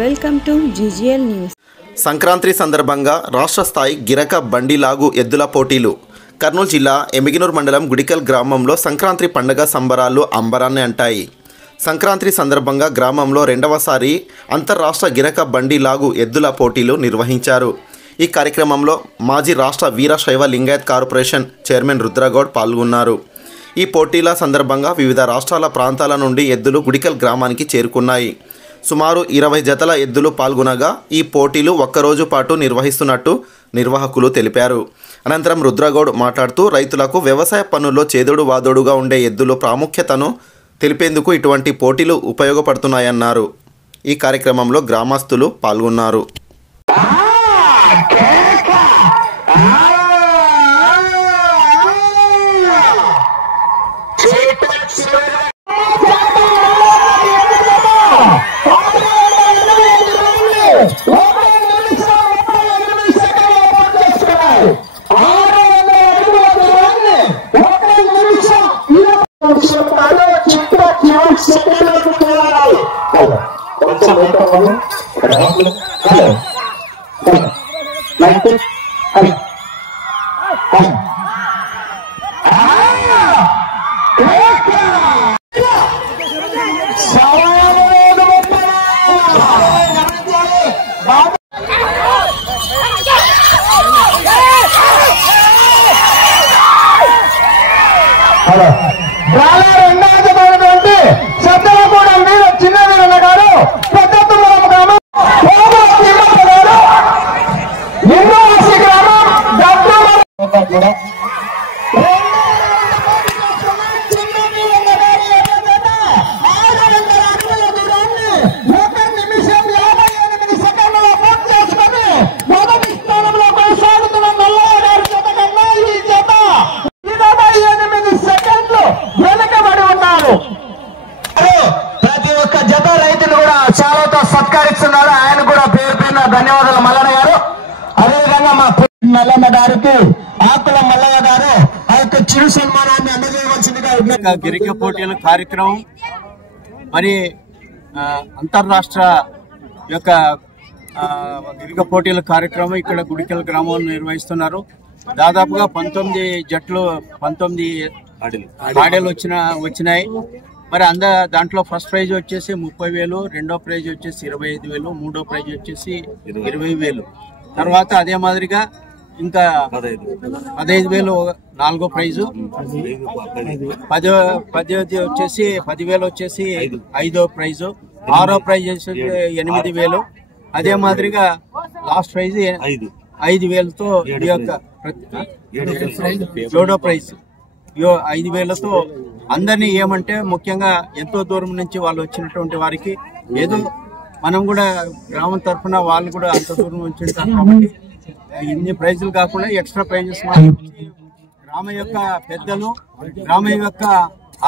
Welcome to GGL news. Sankranti సందర్భంగా రాష్ట్ర స్థాయి గిరక బండి లాగు ఎద్దుల పోటీలు. కర్నూలు జిల్లా ఎమిగినూరు మండలం గుడికల్ గ్రామంలో సంక్రాంతి పండుగ సంబరాలు అంబరాన్ని అంటాయి. సంక్రాంతి సందర్భంగా గ్రామంలో రెండవసారి అంతర్రాష్ట్ర గిరక బండి లాగు ఎద్దుల పోటీలు నిర్వహించారు. ఈ కార్యక్రమంలో మాజీ రాష్ట్ర వీరశైవ లింగాయత్ కార్పొరేషన్ చైర్మన్ రుద్రగౌడ్ పాల్గొన్నారు. ఈ పోటీల సందర్భంగా వివిధ రాష్ట్రాల ప్రాంతాల నుండి ఎద్దులు గుడికల్ గ్రామానికి చేరుకున్నాయి. సుమారు 20 జతల ఎద్దులు పాల్గొనగా ఈ పోటీలు ఒక్కరోజు పాటు నిర్వహిస్తున్నట్టు నిర్వాహకులు తెలిపారు. అనంతరం రుద్రగౌడ్ మాట్లాడుతూ రైతులకు వ్యవసాయ పనుల్లో చేదోడు వాదోడుగా ఉండే ఎద్దుల ప్రాముఖ్యతను తెలిపేందుకు ఇటువంటి పోటీలు ఉపయోగపడుతున్నాయన్నారు. ఈ కార్యక్రమంలో గ్రామస్తులు పాల్గొన్నారు. సత్కరిస్తున్నారు. ఆయన కూడా పేరు పైన ధన్యవాదాలు మల్లయ్య గారు. అదేవిధంగా మా మల్లమ్మ గారికి ఆకుల మల్లయ్య గారు ఆ యొక్క చిరు సన్మానాన్ని అందజేయవలసిందిగా. గిరిక పోటీల కార్యక్రమం మరి అంతర్రాష్ట్ర యొక్క గిరిక పోటీల కార్యక్రమం ఇక్కడ గుడికల్ గ్రామంలో నిర్వహిస్తున్నారు. దాదాపుగా 19 జట్లు 19 ఆడలు వచ్చినాయి. మరి దాంట్లో ఫస్ట్ ప్రైజ్ వచ్చేసి 30,000, రెండో ప్రైజ్ వచ్చేసి 25,000, మూడో ప్రైజ్ వచ్చేసి 20,000. తర్వాత అదే మాదిరిగా ఇంకా 15,000 నాలుగో ప్రైజు, 10,000 వచ్చేసి 10,000 వచ్చేసి ఐదో ప్రైజు, ఆరో ప్రైజ్ వచ్చేసి 8,000. అదే మాదిరిగా లాస్ట్ ప్రైజ్ 5,000తో ఈ యొక్క ఏడో ప్రైజ్ 5,000తో అందరినీ ఏమంటే ముఖ్యంగా ఎంతో దూరం నుంచి వాళ్ళు వచ్చినటువంటి వారికి ఏదో మనం కూడా గ్రామం తరఫున వాళ్ళు కూడా అంత దూరం వచ్చింటారు కాబట్టి ఇన్ని ప్రైజులు కాకుండా ఎక్స్ట్రా ప్రైజెస్ గ్రామ యొక్క పెద్దలు, గ్రామ యొక్క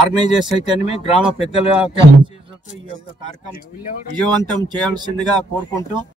ఆర్గనైజర్స్ అయితేనే గ్రామ పెద్దల యొక్క ఈ యొక్క కార్యక్రమం విజయవంతం చేయాల్సిందిగా కోరుకుంటూ